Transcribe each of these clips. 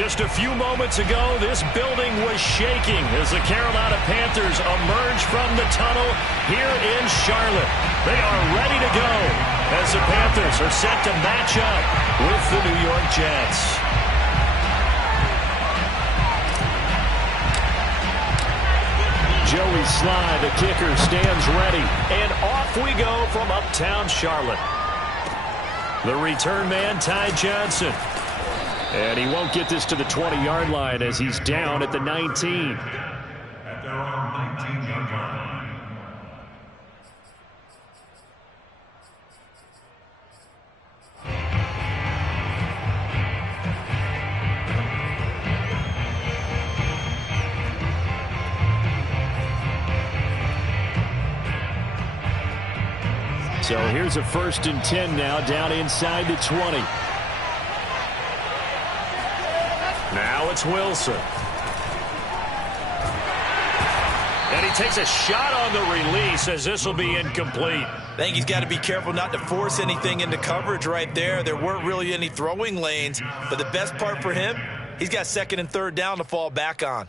Just a few moments ago, this building was shaking as the Carolina Panthers emerge from the tunnel here in Charlotte. They are ready to go as the Panthers are set to match up with the New York Jets. Joey Sly, the kicker, stands ready. And off we go from uptown Charlotte. The return man, Ty Johnson. And he won't get this to the 20-yard line as he's down at the 19. At their own 19-yard line. So here's a 1st and 10 now, down inside the 20. Now it's Wilson. And he takes a shot on the release as this will be incomplete. I think he's got to be careful not to force anything into coverage right there. There weren't really any throwing lanes, but the best part for him, he's got 2nd and 3rd down to fall back on.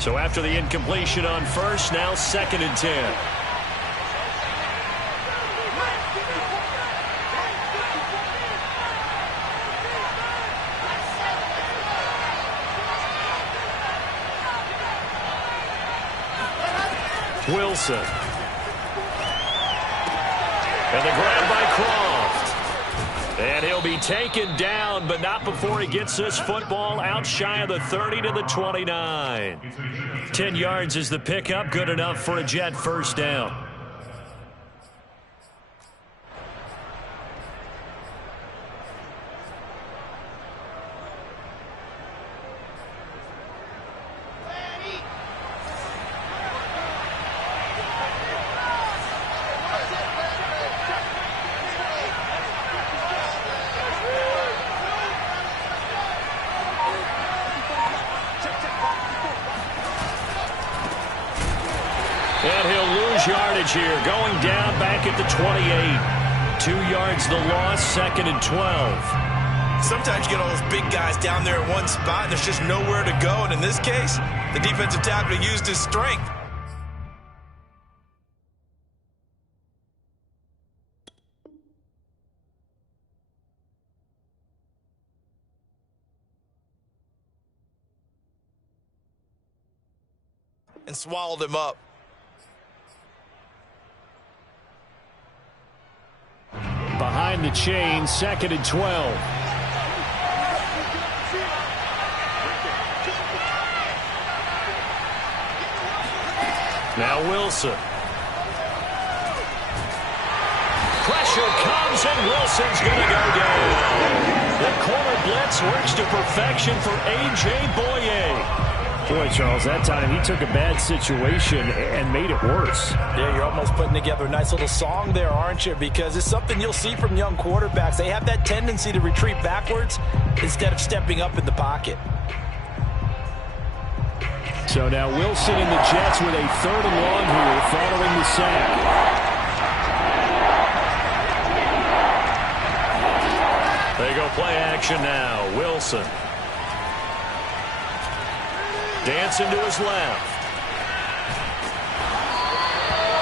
So after the incompletion on 1st, now 2nd and 10. Wilson. And the grab by Croft. And he'll be taken down, but not before he gets this football out shy of the 30 to the 29. 10 yards is the pickup, good enough for a Jet 1st down. And he'll lose yardage here, going down back at the 28. 2 yards the loss, 2nd and 12. Sometimes you get all those big guys down there in one spot, and there's just nowhere to go. And in this case, the defensive tackle used his strength. And swallowed him up. Behind the chain, 2nd and 12. Now Wilson. Pressure comes and Wilson's going to go down. The corner blitz works to perfection for A.J. Boye. Boy, Charles, that time he took a bad situation and made it worse. Yeah, you're almost putting together a nice little song there, aren't you? Because it's something you'll see from young quarterbacks. They have that tendency to retreat backwards instead of stepping up in the pocket. So now Wilson and the Jets with a 3rd and long here following the sack. They go play action now. Wilson. Dancing to his left.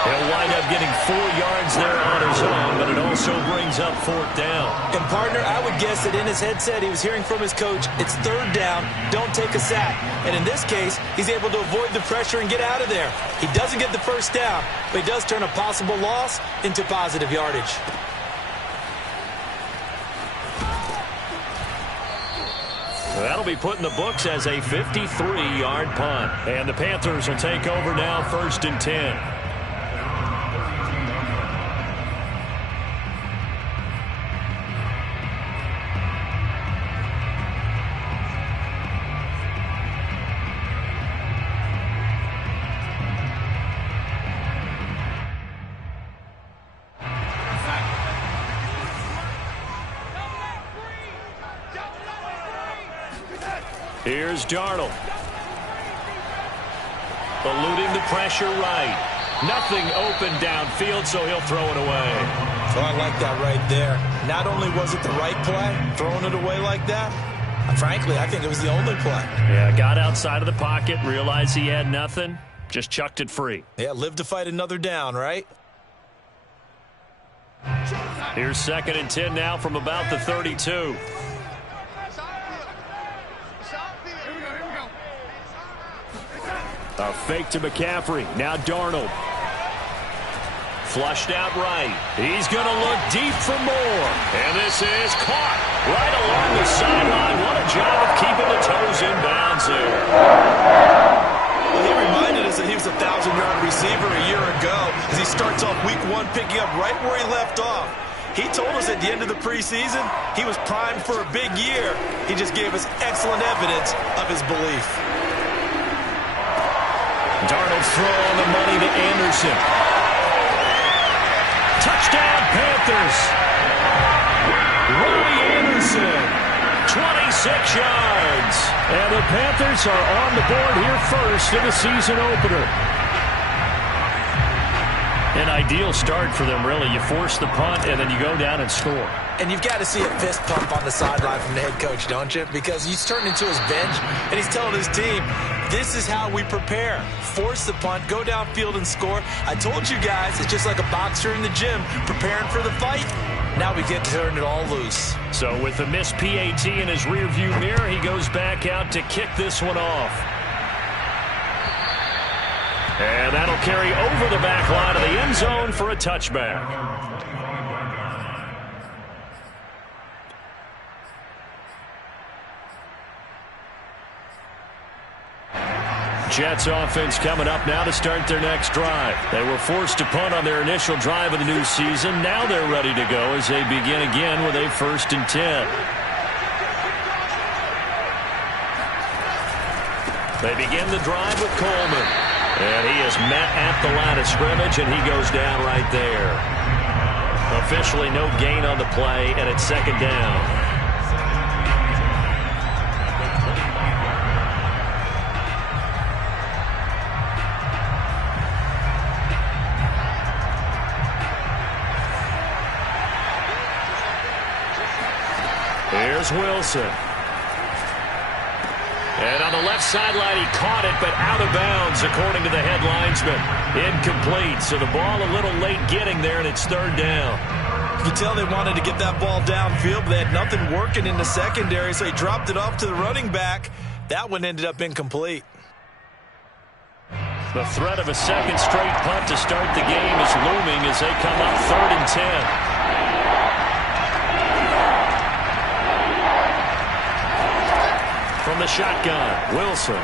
He'll wind up getting 4 yards there on his own, but it also brings up 4th down. And, partner, I would guess that in his headset he was hearing from his coach, it's 3rd down, don't take a sack. And in this case, he's able to avoid the pressure and get out of there. He doesn't get the 1st down, but he does turn a possible loss into positive yardage. That'll be put in the books as a 53-yard punt. And the Panthers will take over now, 1st and 10. Here's Darnold. Eluding the pressure right. Nothing open downfield, so he'll throw it away. Oh, I like that right there. Not only was it the right play, throwing it away like that, frankly, I think it was the only play. Yeah, got outside of the pocket, realized he had nothing, just chucked it free. Yeah, live to fight another down, right? Here's 2nd and 10 now from about the 32. A fake to McCaffrey. Now Darnold. Flushed out right. He's going to look deep for more. And this is caught right along the sideline. What a job of keeping the toes in bounds there. Well, he reminded us that he was a 1,000-yard receiver a year ago as he starts off week 1 picking up right where he left off. He told us at the end of the preseason he was primed for a big year. He just gave us excellent evidence of his belief. Darnold throw on the money to Anderson. Touchdown, Panthers. Roy Anderson, 26 yards. And the Panthers are on the board here first in the season opener. An ideal start for them, really. You force the punt, and then you go down and score. And you've got to see a fist pump on the sideline from the head coach, don't you? Because he's turned into his bench, and he's telling his team, this is how we prepare. Force the punt, go downfield and score. I told you guys, it's just like a boxer in the gym preparing for the fight. Now we get to turn it all loose. So with the missed PAT in his rearview mirror, he goes back out to kick this one off. And that'll carry over the back line of the end zone for a touchback. Jets offense coming up now to start their next drive. They were forced to punt on their initial drive of the new season. Now they're ready to go as they begin again with a 1st and 10. They begin the drive with Coleman. And he is met at the line of scrimmage, and he goes down right there. Officially no gain on the play, and it's 2nd down. Here's Wilson. And on the left sideline, he caught it, but out of bounds, according to the head linesman. Incomplete, so the ball a little late getting there, and it's 3rd down. You can tell they wanted to get that ball downfield, but they had nothing working in the secondary, so he dropped it off to the running back. That one ended up incomplete. The threat of a 2nd straight punt to start the game is looming as they come up 3rd and 10. From the shotgun, Wilson.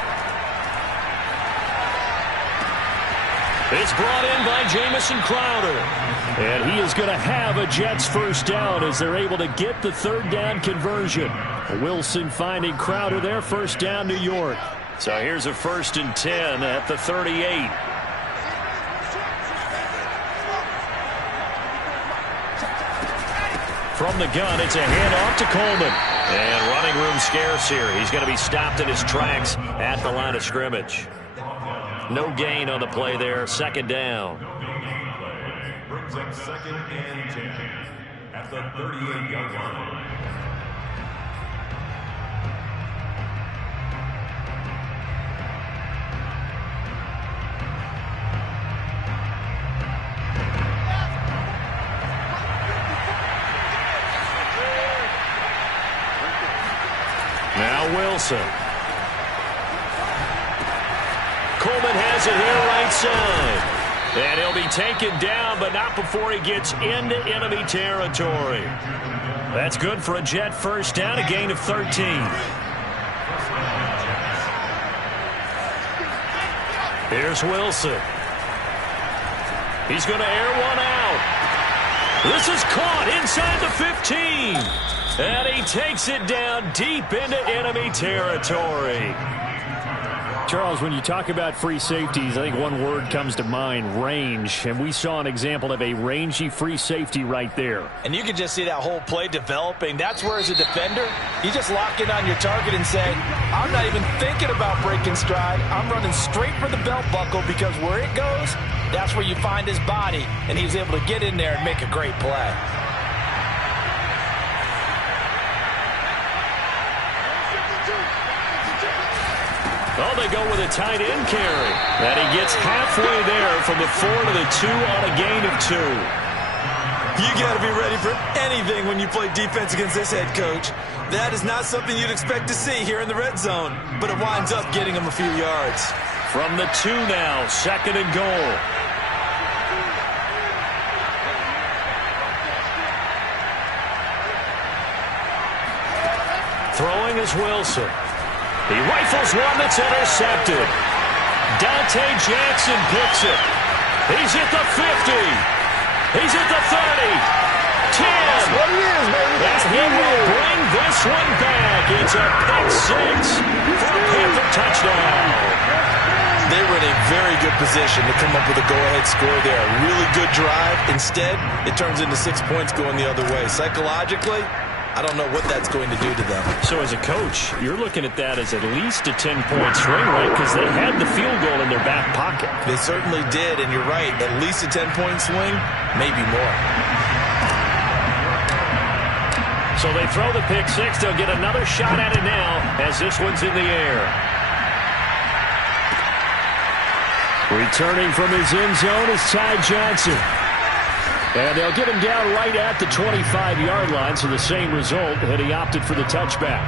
It's brought in by Jamison Crowder. And he is going to have a Jets 1st down as they're able to get the 3rd down conversion. Wilson finding Crowder there, 1st down, New York. So here's a 1st and 10 at the 38. From the gun, it's a handoff to Coleman. And running room scarce here. He's going to be stopped in his tracks at the line of scrimmage. No gain on the play there. 2nd down. Brings up 2nd and 10 at the 38-yard line. Now Wilson. Coleman has it here right side. And he'll be taken down, but not before he gets into enemy territory. That's good for a Jet 1st down, a gain of 13. Here's Wilson. He's going to air one out. This is caught inside the 15. And he takes it down deep into enemy territory. Charles, when you talk about free safeties, I think one word comes to mind, range. And we saw an example of a rangy free safety right there. And you can just see that whole play developing. That's where, as a defender, you just lock in on your target and say, I'm not even thinking about breaking stride. I'm running straight for the belt buckle, because where it goes, that's where you find his body. And he was able to get in there and make a great play. Oh, they go with a tight end carry. And he gets halfway there from the 4 to the 2 on a gain of 2. You got to be ready for anything when you play defense against this head coach. That is not something you'd expect to see here in the red zone, but it winds up getting him a few yards. From the 2 now, 2nd and goal. Throwing is Wilson. He rifles one that's intercepted. Dante Jackson picks it. He's at the 50. He's at the 30. 10. That's what it is, baby. And he will bring this one back. It's a pick 6 for a Panther touchdown. They were in a very good position to come up with a go-ahead score there. A really good drive. Instead, it turns into 6 points going the other way. Psychologically, I don't know what that's going to do to them. So as a coach, you're looking at that as at least a 10-point swing, right? Because they had the field goal in their back pocket. They certainly did, and you're right. At least a 10-point swing, maybe more. So they throw the pick 6. They'll get another shot at it now as this one's in the air. Returning from his end zone is Ty Johnson. And they'll get him down right at the 25-yard line, so the same result, and he opted for the touchback.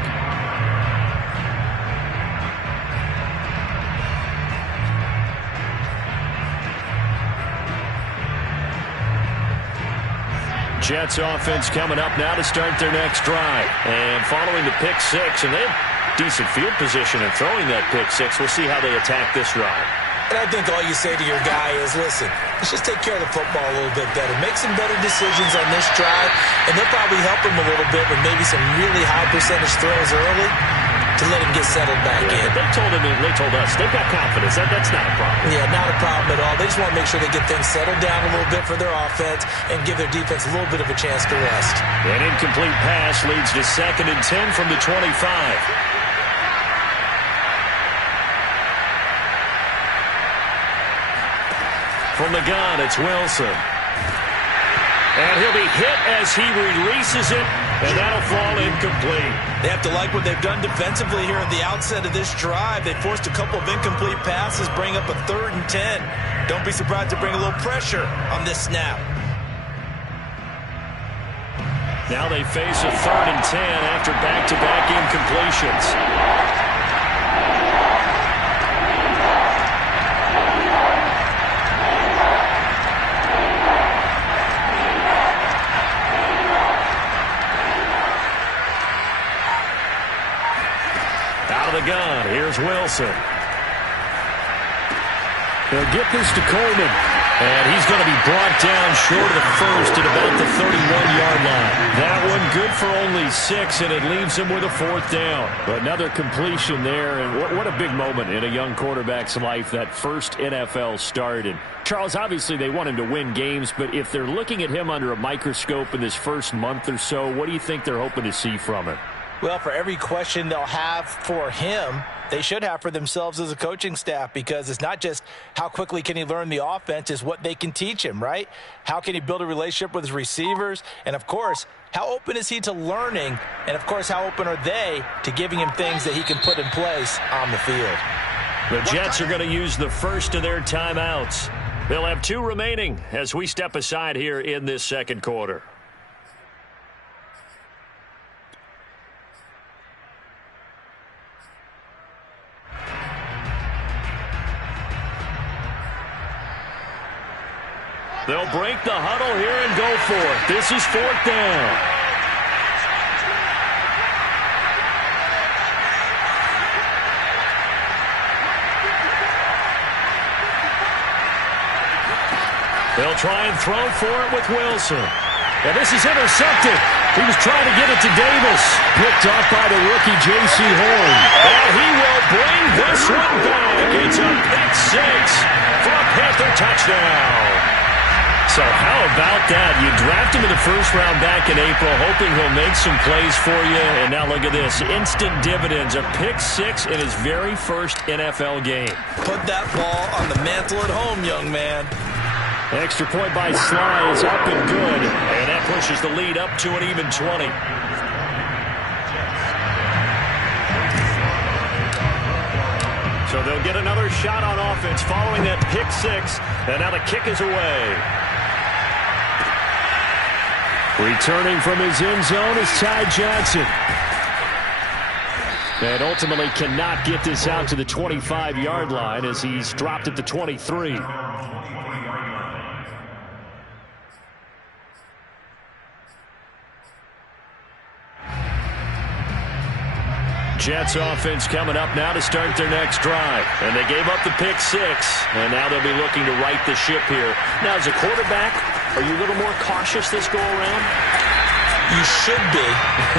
Jets offense coming up now to start their next drive. And following the pick 6, and they have decent field position in throwing that pick 6. We'll see how they attack this drive. And I think all you say to your guy is, listen, let's just take care of the football a little bit better. Make some better decisions on this drive, and they'll probably help him a little bit with maybe some really high percentage throws early to let him get settled back in. They told us they've got confidence. That's not a problem. Yeah, not a problem at all. They just want to make sure they get things settled down a little bit for their offense and give their defense a little bit of a chance to rest. An incomplete pass leads to 2nd and 10 from the 25. From the gun, it's Wilson. And he'll be hit as he releases it, and that'll fall incomplete. They have to like what they've done defensively here at the outset of this drive. They forced a couple of incomplete passes, bring up a 3rd and 10. Don't be surprised to bring a little pressure on this snap. Now they face a 3rd and 10 after back-to-back incompletions. The gun. Here's Wilson. They'll get this to Coleman. And he's going to be brought down short of the first at about the 31-yard line. That one good for only 6, and it leaves him with a 4th down. Another completion there, and what a big moment in a young quarterback's life, that first NFL start. And Charles, obviously they want him to win games, but if they're looking at him under a microscope in this first month or so, what do you think they're hoping to see from him? Well, for every question they'll have for him, they should have for themselves as a coaching staff, because it's not just how quickly can he learn the offense, it's what they can teach him, right? How can he build a relationship with his receivers? And, of course, how open is he to learning? And, of course, how open are they to giving him things that he can put in place on the field? The Jets are going to use the first of their timeouts. They'll have 2 remaining as we step aside here in this second quarter. They'll break the huddle here and go for it. This is 4th down. They'll try and throw for it with Wilson. And this is intercepted. He was trying to get it to Davis. Picked off by the rookie J.C. Horn. And he will bring this one back. It's a pick six for a Panther touchdown. So how about that? You draft him in the first round back in April, hoping he'll make some plays for you. And now look at this. Instant dividends. A pick six in his very first NFL game. Put that ball on the mantle at home, young man. Extra point by Sly is up and good. And that pushes the lead up to an even 20. So they'll get another shot on offense following that pick six. And now the kick is away. Returning from his end zone is Ty Johnson. And ultimately cannot get this out to the 25-yard line as he's dropped at the 23. Jets offense coming up now to start their next drive. And they gave up the pick six. And now they'll be looking to right the ship here. Now, as a quarterback, are you a little more cautious this go-around? You should be,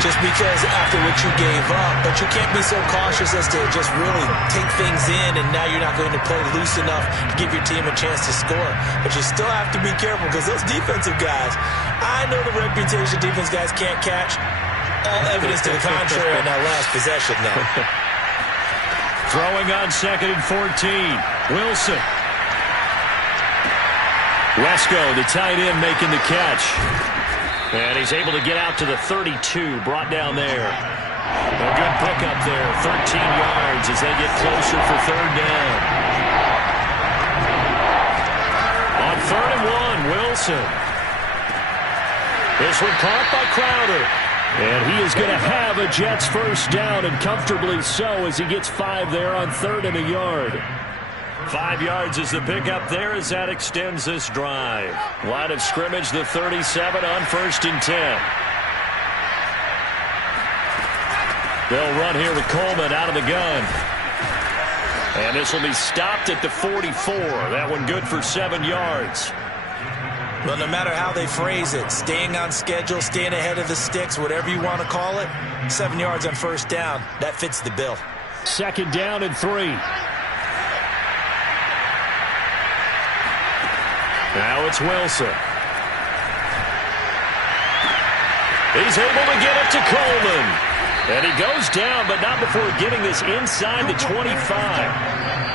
just because after what you gave up. But you can't be so cautious as to just really take things in, and now you're not going to play loose enough to give your team a chance to score. But you still have to be careful because those defensive guys, I know the reputation defense guys can't catch. All evidence to the contrary on that last possession, though. Throwing on 2nd and 14. Wilson. Wesco, the tight end, making the catch. And he's able to get out to the 32, brought down there. A good pickup there, 13 yards as they get closer for third down. On 3rd and 1, Wilson. This one caught by Crowder. And he is going to have a Jets first down, and comfortably so as he gets 5 there on 3rd and a yard. 5 yards is the pickup there as that extends this drive. Line of scrimmage, the 37 on 1st and 10. They'll run here with Coleman out of the gun. And this will be stopped at the 44. That one good for 7 yards. Well, no matter how they phrase it, staying on schedule, staying ahead of the sticks, whatever you want to call it, 7 yards on first down, that fits the bill. 2nd down and 3. Now it's Wilson. He's able to get it to Coleman. And he goes down, but not before getting this inside the 25.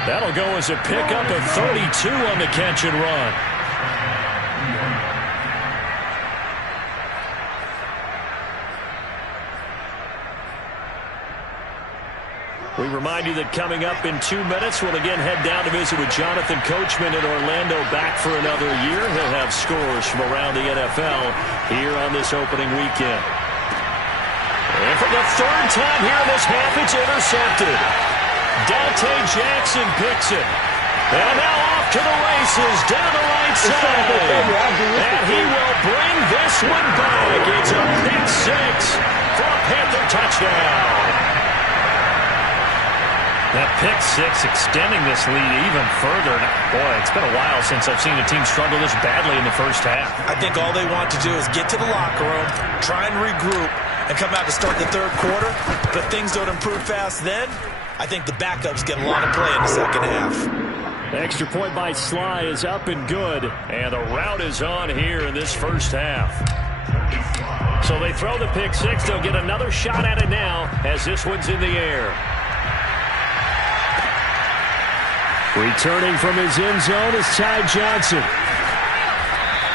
That'll go as a pickup of 32 on the catch and run. We remind you that coming up in 2 minutes, we'll again head down to visit with Jonathan Coachman in Orlando, back for another year. He'll have scores from around the NFL here on this opening weekend. And for the 3rd time here in this half, it's intercepted. Dante Jackson picks it. And now off to the races down the right side. And he will bring this one back. It's a pick six for a Panther touchdown. That pick six extending this lead even further. Boy, it's been a while since I've seen a team struggle this badly in the first half. I think all they want to do is get to the locker room, try and regroup, and come out to start the 3rd quarter. But if things don't improve fast then, I think the backups get a lot of play in the 2nd half. Extra point by Sly is up and good. And the route is on here in this first half. So they throw the pick six. They'll get another shot at it now as this one's in the air. Returning from his end zone is Ty Johnson.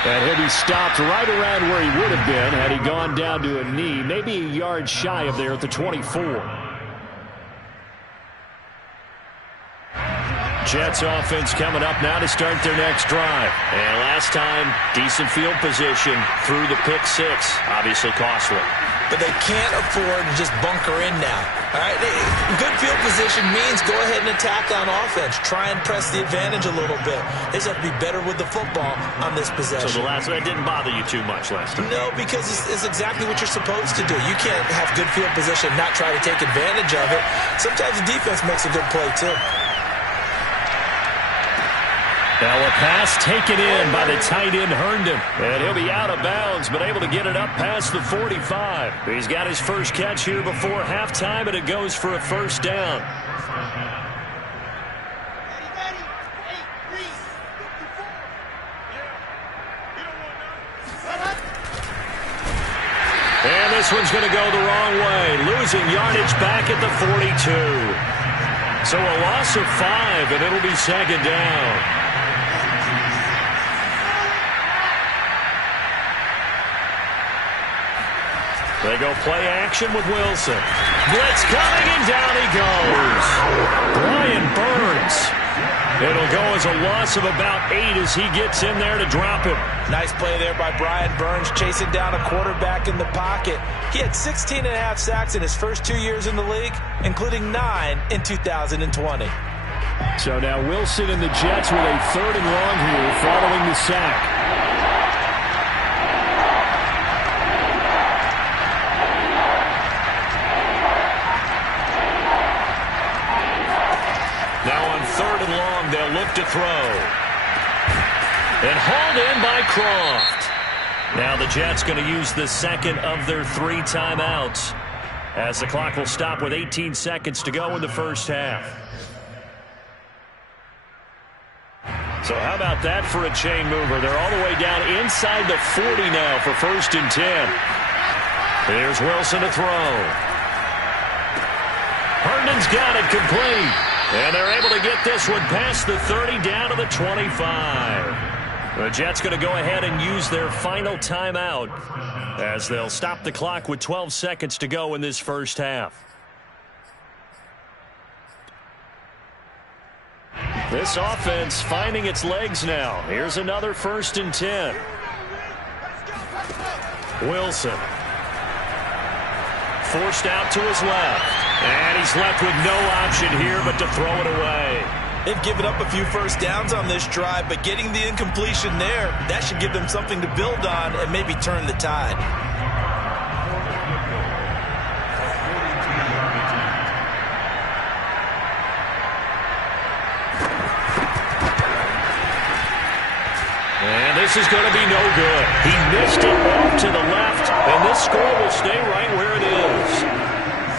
And he'll be stopped right around where he would have been had he gone down to a knee, maybe a yard shy of there at the 24. Jets offense coming up now to start their next drive. And last time, decent field position through the pick six. Obviously costly. But they can't afford to just bunker in now. All right, good field position means go ahead and attack on offense. Try and press the advantage a little bit. They just have to be better with the football on this possession. So the last one didn't bother you too much last time? No, because it's exactly what you're supposed to do. You can't have good field position and not try to take advantage of it. Sometimes the defense makes a good play too. Now a pass taken in by the tight end Herndon. And he'll be out of bounds, but able to get it up past the 45. He's got his first catch here before halftime, and it goes for a first down. And this one's going to go the wrong way, losing yardage back at the 42. So a loss of 5, and it'll be second down. They go play action with Wilson. Blitz coming, and down he goes. Brian Burns. It'll go as a loss of about 8 as he gets in there to drop him. Nice play there by Brian Burns, chasing down a quarterback in the pocket. He had 16.5 sacks in his first 2 years in the league, including 9 in 2020. So now Wilson and the Jets with a 3rd and long here following the sack. Now on 3rd and long, they'll look to throw. And hauled in by Croft. Now the Jets going to use the second of their 3 timeouts, as the clock will stop with 18 seconds to go in the first half. So how about that for a chain mover? They're all the way down inside the 40 now for 1st and 10. Here's Wilson to throw. Herndon's got it complete. And they're able to get this one past the 30 down to the 25. The Jets going to go ahead and use their final timeout, as they'll stop the clock with 12 seconds to go in this first half. This offense finding its legs now. Here's another 1st and 10. Wilson. Forced out to his left. And he's left with no option here but to throw it away. They've given up a few first downs on this drive, but getting the incompletion there, that should give them something to build on and maybe turn the tide. And this is going to be no good. He missed it off to the left, and this score will stay right where it is.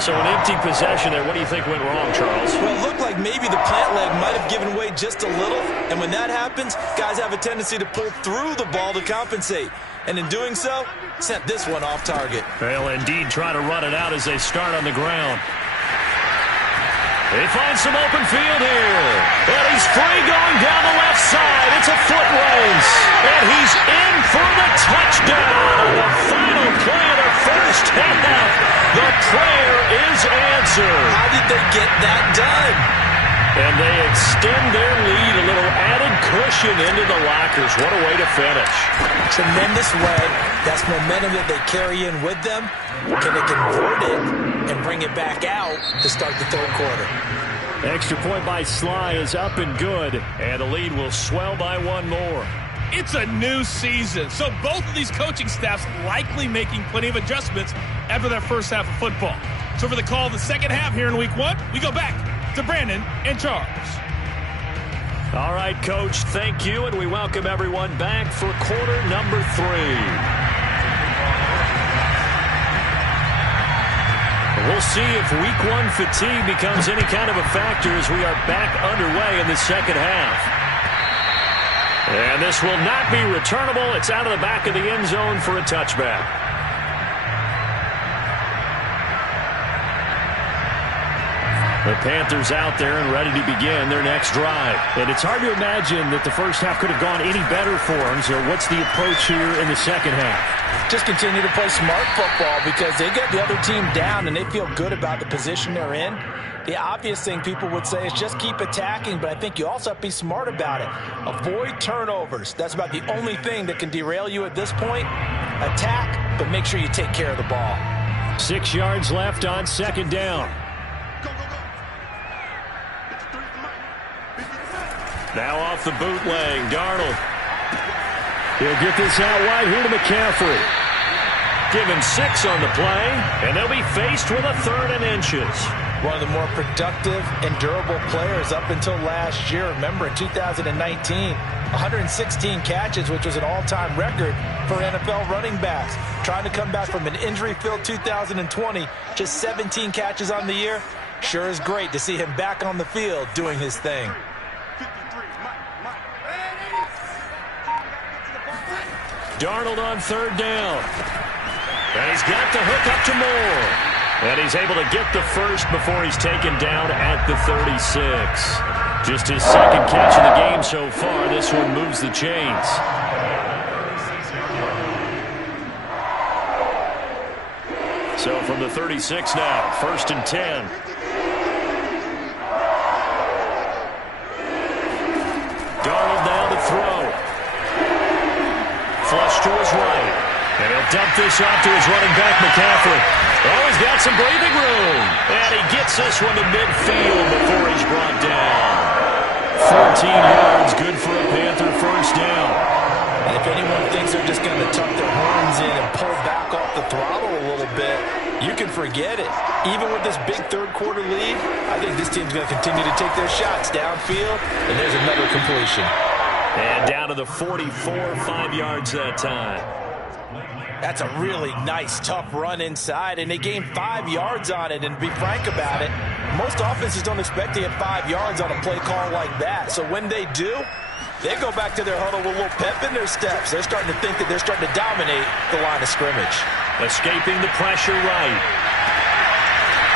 So an empty possession there. What do you think went wrong, Charles? Well, it looked like maybe the plant leg might have given way just a little. And when that happens, guys have a tendency to pull through the ball to compensate. And in doing so, sent this one off target. They'll indeed try to run it out as they start on the ground. They find some open field here. And he's free going down the left side. It's a foot race. And he's in for the touchdown on the final play of the first half. The prayer is answered. How did they get that done? And they extend their lead, a little added cushion into the lockers. What a way to finish. Tremendous way. That's momentum that they carry in with them. Can they convert it and bring it back out to start the 3rd quarter? Extra point by Sly is up and good, and the lead will swell by 1 more. It's a new season, so both of these coaching staffs likely making plenty of adjustments after that first half of football. So for the call of the second half here in week 1, we go back to Brandon and Charles. All right, Coach, thank you, and we welcome everyone back for quarter number 3. We'll see if week 1 fatigue becomes any kind of a factor as we are back underway in the second half. And this will not be returnable. It's out of the back of the end zone for a touchback. The Panthers out there and ready to begin their next drive. And it's hard to imagine that the first half could have gone any better for them. So what's the approach here in the second half? Just continue to play smart football because they get the other team down and they feel good about the position they're in. The obvious thing people would say is just keep attacking, but I think you also have to be smart about it. Avoid turnovers. That's about the only thing that can derail you at this point. Attack, but make sure you take care of the ball. 6 yards left on 2nd down. Now off the bootleg, Darnold. He'll get this out wide here to McCaffrey. Given 6 on the play, and they'll be faced with a 3rd and inches. One of the more productive and durable players up until last year. Remember, in 2019, 116 catches, which was an all-time record for NFL running backs. Trying to come back from an injury-filled 2020, just 17 catches on the year. Sure is great to see him back on the field doing his thing. Darnold on third down. And he's got the hook up to Moore. And he's able to get the first before he's taken down at the 36. Just his second catch of the game so far. This one moves the chains. So from the 36 now, 1st and 10. Darnold now to throw. Flush to his right. And he'll dump this off to his running back, McCaffrey. Oh, he's got some breathing room. And he gets this one to midfield before he's brought down. 14 yards, good for a Panther first down. And if anyone thinks they're just going to tuck their horns in and pull back off the throttle a little bit, you can forget it. Even with this big third-quarter lead, I think this team's going to continue to take their shots downfield, and there's another completion. And down to the 44, 5 yards that time. That's a really nice, tough run inside, and they gained 5 yards on it. And to be frank about it, most offenses don't expect to get 5 yards on a play call like that. So when they do, they go back to their huddle with a little pep in their steps. They're starting to think that they're starting to dominate the line of scrimmage. Escaping the pressure right.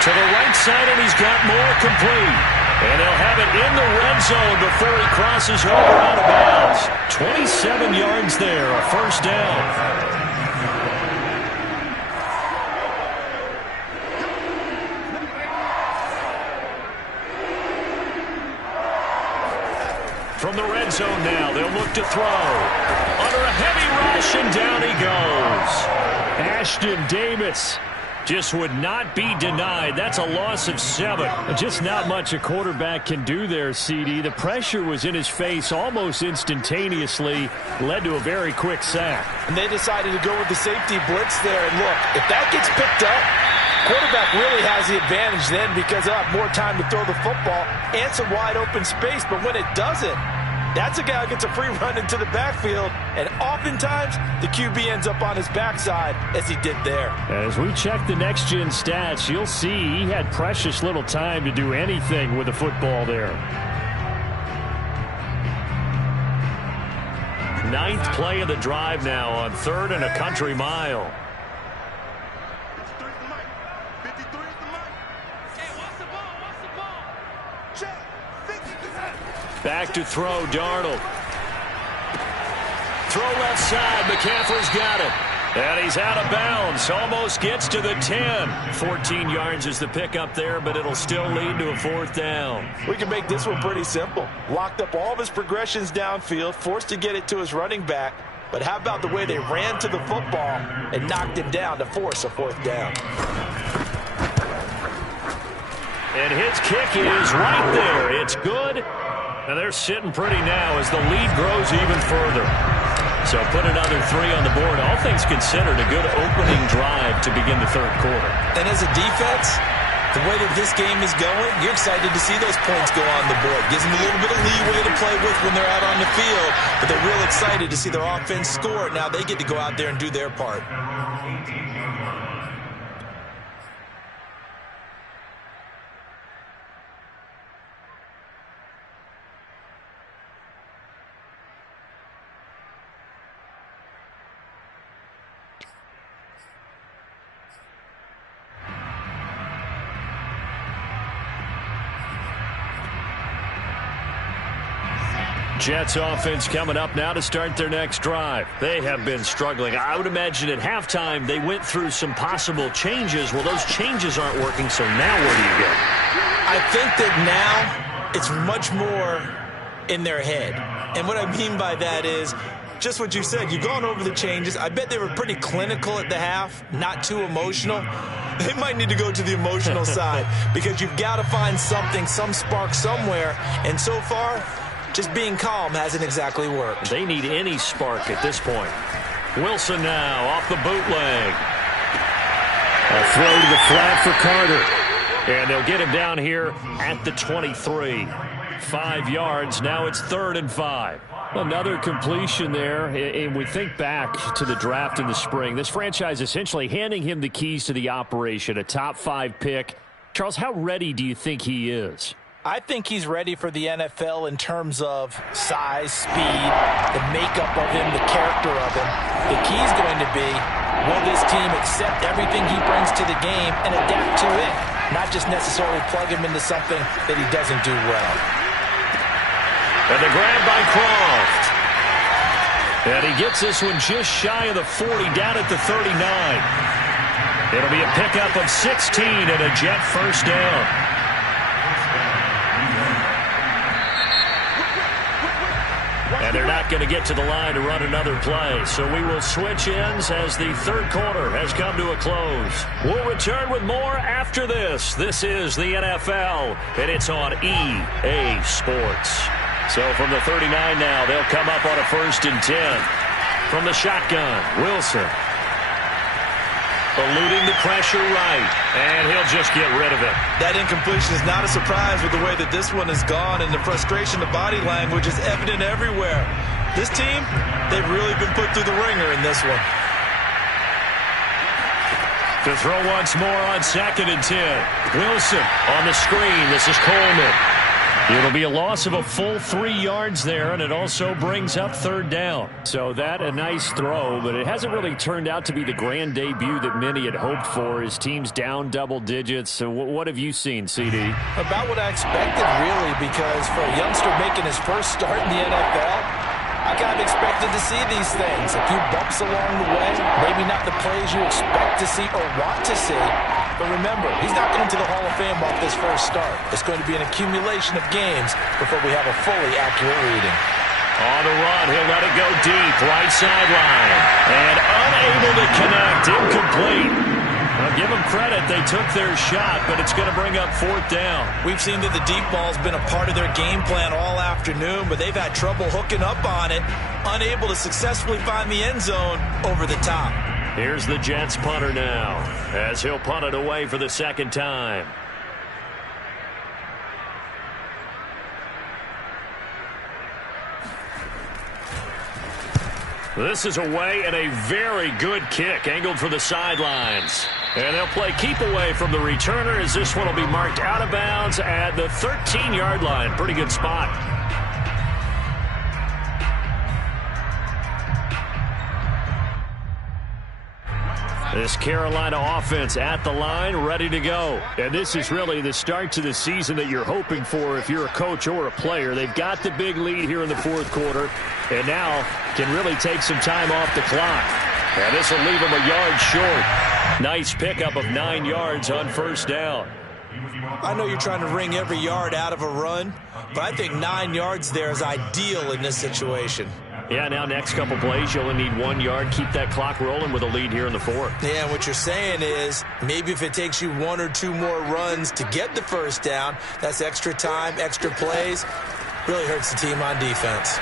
To the right side, and he's got more complete. And they'll have it in the red zone before he crosses over out of bounds. 27 yards there, a first down. From the red zone now, they'll look to throw. Under a heavy rush, and down he goes. Ashton Davis just would not be denied. That's a loss of 7. Just not much a quarterback can do there, CD. The pressure was in his face almost instantaneously, led to a very quick sack. And they decided to go with the safety blitz there. And look, if that gets picked up, quarterback really has the advantage then because they'll have more time to throw the football and some wide open space. But when it doesn't, that's a guy who gets a free run into the backfield, and oftentimes the QB ends up on his backside as he did there. As we check the next-gen stats, you'll see he had precious little time to do anything with the football there. 9th play of the drive now on 3rd and a country mile. Back to throw, Darnold. Throw left side, McCaffrey's got it. And he's out of bounds, almost gets to the 10. 14 yards is the pickup there, but it'll still lead to a 4th down. We can make this one pretty simple. Locked up all of his progressions downfield, forced to get it to his running back. But how about the way they ran to the football and knocked him down to force a 4th down? And his kick is right there. It's good. And they're sitting pretty now as the lead grows even further. So put another 3 on the board. All things considered, a good opening drive to begin the 3rd quarter. And as a defense, the way that this game is going, you're excited to see those points go on the board. Gives them a little bit of leeway to play with when they're out on the field. But they're real excited to see their offense score. Now they get to go out there and do their part. Jets offense coming up now to start their next drive. They have been struggling. I would imagine at halftime they went through some possible changes. Well, those changes aren't working, so now where do you go? I think that now it's much more in their head. And what I mean by that is just what you said. You've gone over the changes. I bet they were pretty clinical at the half, not too emotional. They might need to go to the emotional side because you've got to find something, some spark somewhere. And so far, just being calm hasn't exactly worked. They need any spark at this point. Wilson now off the bootleg. A throw to the flat for Carter. And they'll get him down here at the 23. 5 yards. Now it's 3rd and 5. Another completion there, and we think back to the draft in the spring. This franchise essentially handing him the keys to the operation, a top 5 pick. Charles, how ready do you think he is? I think he's ready for the NFL in terms of size, speed, the makeup of him, the character of him. The key's going to be, will this team accept everything he brings to the game and adapt to it? Not just necessarily plug him into something that he doesn't do well. And the grab by Croft. And he gets this one just shy of the 40, down at the 39. It'll be a pickup of 16 and a Jet first down. And they're not going to get to the line to run another play. So we will switch ends as the 3rd quarter has come to a close. We'll return with more after this. This is the NFL, and it's on EA Sports. So from the 39 now, they'll come up on a 1st and 10. From the shotgun, Wilson. Eluding the pressure right, and he'll just get rid of it. That incompletion is not a surprise with the way that this one has gone, and the frustration, the body language is evident everywhere. This team, they've really been put through the ringer in this one. To throw once more on 2nd and 10. Wilson on the screen. This is Coleman. It'll be a loss of a full 3 yards there, and it also brings up 3rd down. So that a nice throw, but it hasn't really turned out to be the grand debut that many had hoped for. His team's down double digits. So what have you seen, CD? About what I expected, really, because for a youngster making his first start in the NFL, I kind of expected to see these things. A few bumps along the way, maybe not the plays you expect to see or want to see. But remember, he's not going to the Hall of Fame off this first start. It's going to be an accumulation of games before we have a fully accurate reading. On the run, he'll let it go deep, right sideline. And unable to connect, incomplete. Now give them credit, they took their shot, but it's going to bring up 4th down. We've seen that the deep ball's been a part of their game plan all afternoon, but they've had trouble hooking up on it, unable to successfully find the end zone over the top. Here's the Jets punter now, as he'll punt it away for the 2nd time. This is away, and a very good kick, angled for the sidelines. And they'll play keep away from the returner, as this one will be marked out of bounds at the 13-yard line. Pretty good spot. This Carolina offense at the line, ready to go. And this is really the start to the season that you're hoping for if you're a coach or a player. They've got the big lead here in the 4th quarter, and now can really take some time off the clock. And this will leave them a yard short. Nice pickup of 9 yards on 1st down. I know you're trying to wring every yard out of a run, but I think 9 yards there is ideal in this situation. Yeah, now next couple plays, you only need 1 yard. Keep that clock rolling with a lead here in the 4th. Yeah, and what you're saying is maybe if it takes you 1 or 2 more runs to get the 1st down, that's extra time, extra plays. Really hurts the team on defense.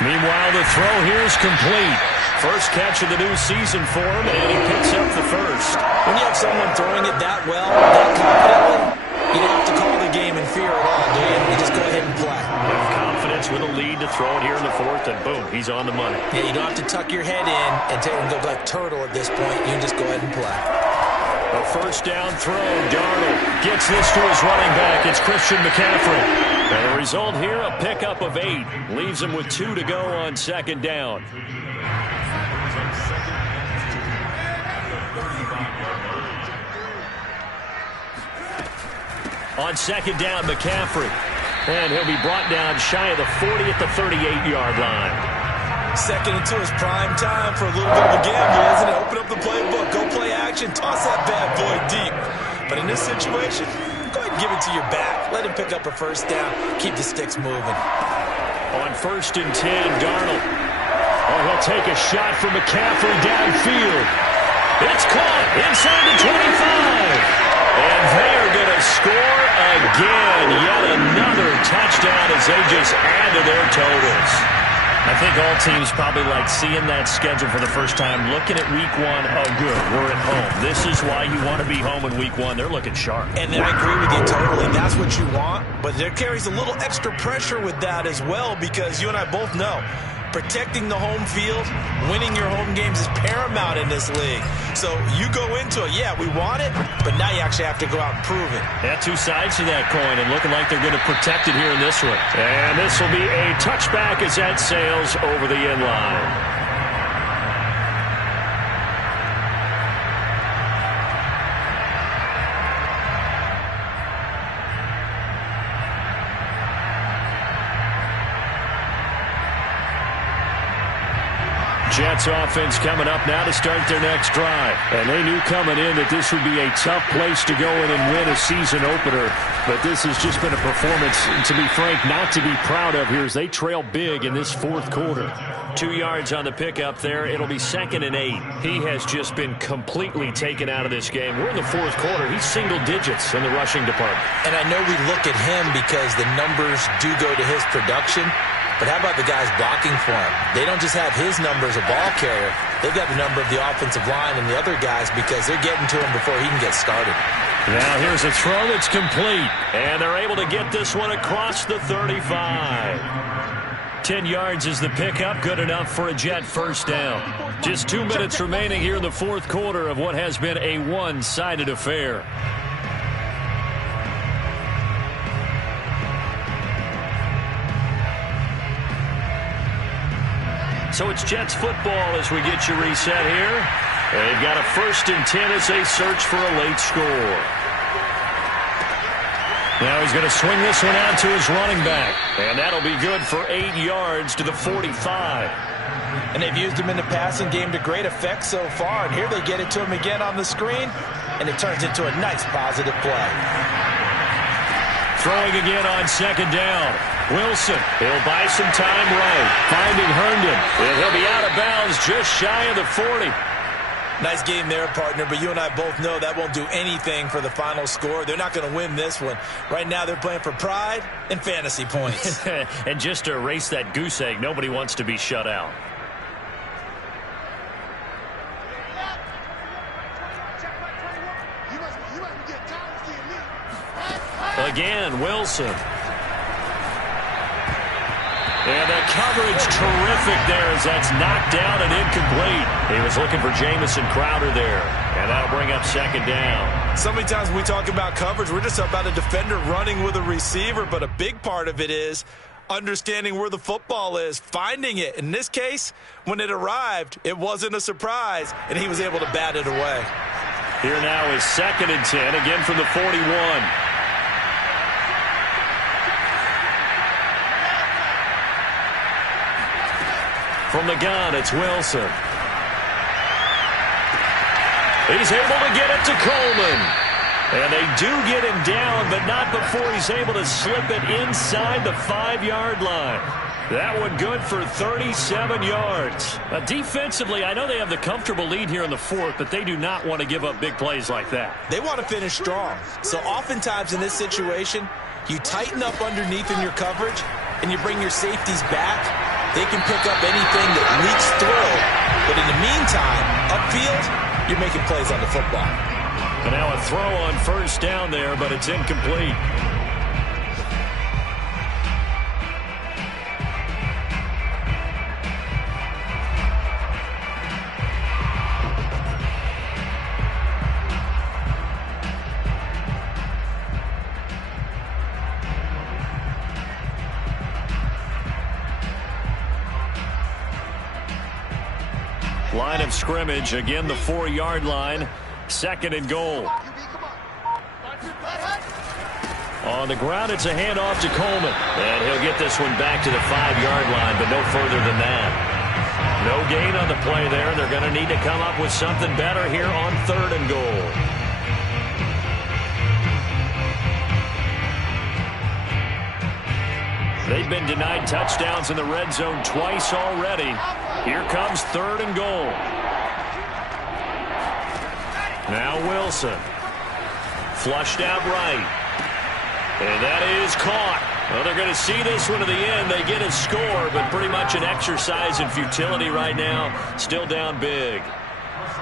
Meanwhile, the throw here is complete. First catch of the new season for him, and he picks up the first. When you have someone throwing it that well, that confidently, you don't have to call the game in fear at all, do you? You just go ahead and play. Have confidence with a lead to throw it here in the 4th, and boom, he's on the money. Yeah, you don't have to tuck your head in and take him go like turtle at this point. You just go ahead and play. A 1st down throw. Darnold gets this to his running back. It's Christian McCaffrey. And the result here, a pickup of 8. Leaves him with 2 to go on 2nd down. On 2nd down, McCaffrey. And he'll be brought down shy of the 40 at the 38-yard line. 2nd and 2 is prime time for a little bit of a gamble, isn't it? Open up the playbook, go play action, toss that bad boy deep. But in this situation, go ahead and give it to your back. Let him pick up a 1st down, keep the sticks moving. On 1st and 10, Darnold. Oh, he'll take a shot from McCaffrey downfield. It's caught inside the 25. And they are going to score again. Yet another touchdown as they just add to their totals. I think all teams probably like seeing that schedule for the first time, looking at week one. Oh, good, we're at home. This is why you want to be home in week one. They're looking sharp. And I agree with you totally. That's what you want. But there carries a little extra pressure with that as well, because you and I both know protecting the home field, winning your home games is paramount in this league. So you go into it, yeah, we want it, but now you actually have to go out and prove it. Yeah, two sides to that coin, and looking like they're going to protect it here in this one. And this will be a touchback as that sails over the end line. Jets offense coming up now to start their next drive. And they knew coming in that this would be a tough place to go in and win a season opener. But this has just been a performance, to be frank, not to be proud of here as they trail big in this fourth quarter. 2 yards on the pickup there. It'll be 2nd and 8. He has just been completely taken out of this game. We're in the fourth quarter. He's single digits in the rushing department. And I know we look at him because the numbers do go to his production. But how about the guys blocking for him? They don't just have his number as a ball carrier. They've got the number of the offensive line and the other guys because they're getting to him before he can get started. Now here's a throw that's complete. And they're able to get this one across the 35. 10 yards is the pickup. Good enough for a Jet first down. Just 2 minutes remaining here in the fourth quarter of what has been a one-sided affair. So it's Jets football as we get you reset here. They've got a 1st and 10 as they search for a late score. Now he's going to swing this one out to his running back. And that'll be good for 8 yards to the 45. And they've used him in the passing game to great effect so far. And here they get it to him again on the screen. And it turns into a nice positive play. Throwing again on 2nd down. Wilson, he'll buy some time right. Finding Herndon. And he'll be out of bounds just shy of the 40. Nice game there, partner, but you and I both know that won't do anything for the final score. They're not going to win this one. Right now they're playing for pride and fantasy points. And just to erase that goose egg, nobody wants to be shut out. Again, Wilson. And the coverage terrific there as that's knocked down and incomplete. He was looking for Jamison Crowder there. And that'll bring up 2nd down. So many times when we talk about coverage, we're just about a defender running with a receiver. But a big part of it is understanding where the football is, finding it. In this case, when it arrived, it wasn't a surprise, and he was able to bat it away. Here now is 2nd and 10, again from the 41. From the gun, it's Wilson. He's able to get it to Coleman. And they do get him down, but not before he's able to slip it inside the 5-yard line. That one good for 37 yards. Defensively, I know they have the comfortable lead here in the fourth, but they do not want to give up big plays like that. They want to finish strong. So oftentimes in this situation, you tighten up underneath in your coverage, and you bring your safeties back. They can pick up anything that leaks through. But in the meantime, upfield, you're making plays on the football. And now a throw on 1st down there, but it's incomplete. Line of scrimmage, again the 4-yard line, 2nd and goal. On the ground, it's a handoff to Coleman. And he'll get this one back to the 5-yard line, but no further than that. No gain on the play there. They're going to need to come up with something better here on 3rd and goal. They've been denied touchdowns in the red zone twice already. Here comes 3rd and goal. Now Wilson. Flushed out right. And that is caught. Well, they're going to see this one to the end. They get a score, but pretty much an exercise in futility right now. Still down big.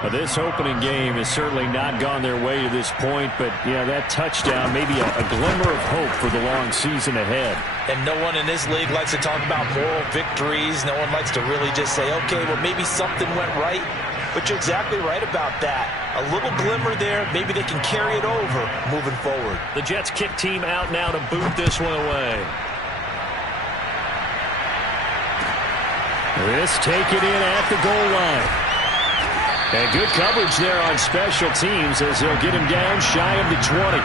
Well, this opening game has certainly not gone their way to this point, but, yeah, that touchdown, maybe a glimmer of hope for the long season ahead. And no one in this league likes to talk about moral victories. No one likes to really just say, okay, well, maybe something went right. But you're exactly right about that. A little glimmer there. Maybe they can carry it over moving forward. The Jets kick team out now to boot this one away. This taken in at the goal line. And good coverage there on special teams as they'll get him down shy of the 20.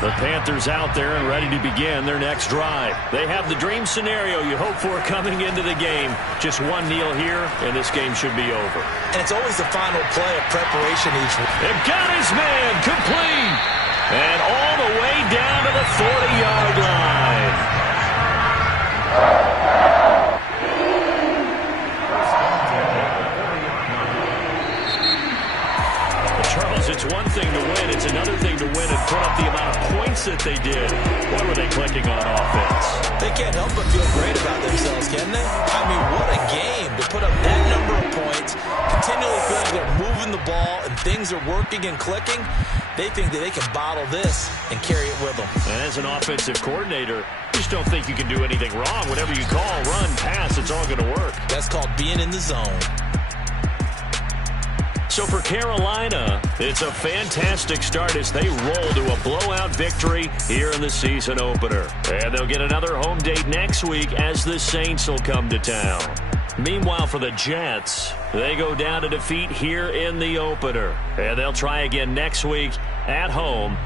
The Panthers out there and ready to begin their next drive. They have the dream scenario you hope for coming into the game. Just one kneel here, and this game should be over. And it's always the final play of preparation each week. They've got his man complete. And all the way down to the 40-yard line. Charles, it's one thing to win. It's another thing to win and put up the amount of points that they did. What were they clicking on offense? They can't help but feel great about themselves, can they? I mean, what a game to put up that number of points, continually feel like they're moving the ball and things are working and clicking. They think that they can bottle this and carry it with them. And as an offensive coordinator, you just don't think you can do anything wrong. Whatever you call, run, pass, it's all going to work. That's called being in the zone. So for Carolina, it's a fantastic start as they roll to a blowout victory here in the season opener. And they'll get another home date next week as the Saints will come to town. Meanwhile, for the Jets, they go down to defeat here in the opener. And they'll try again next week at home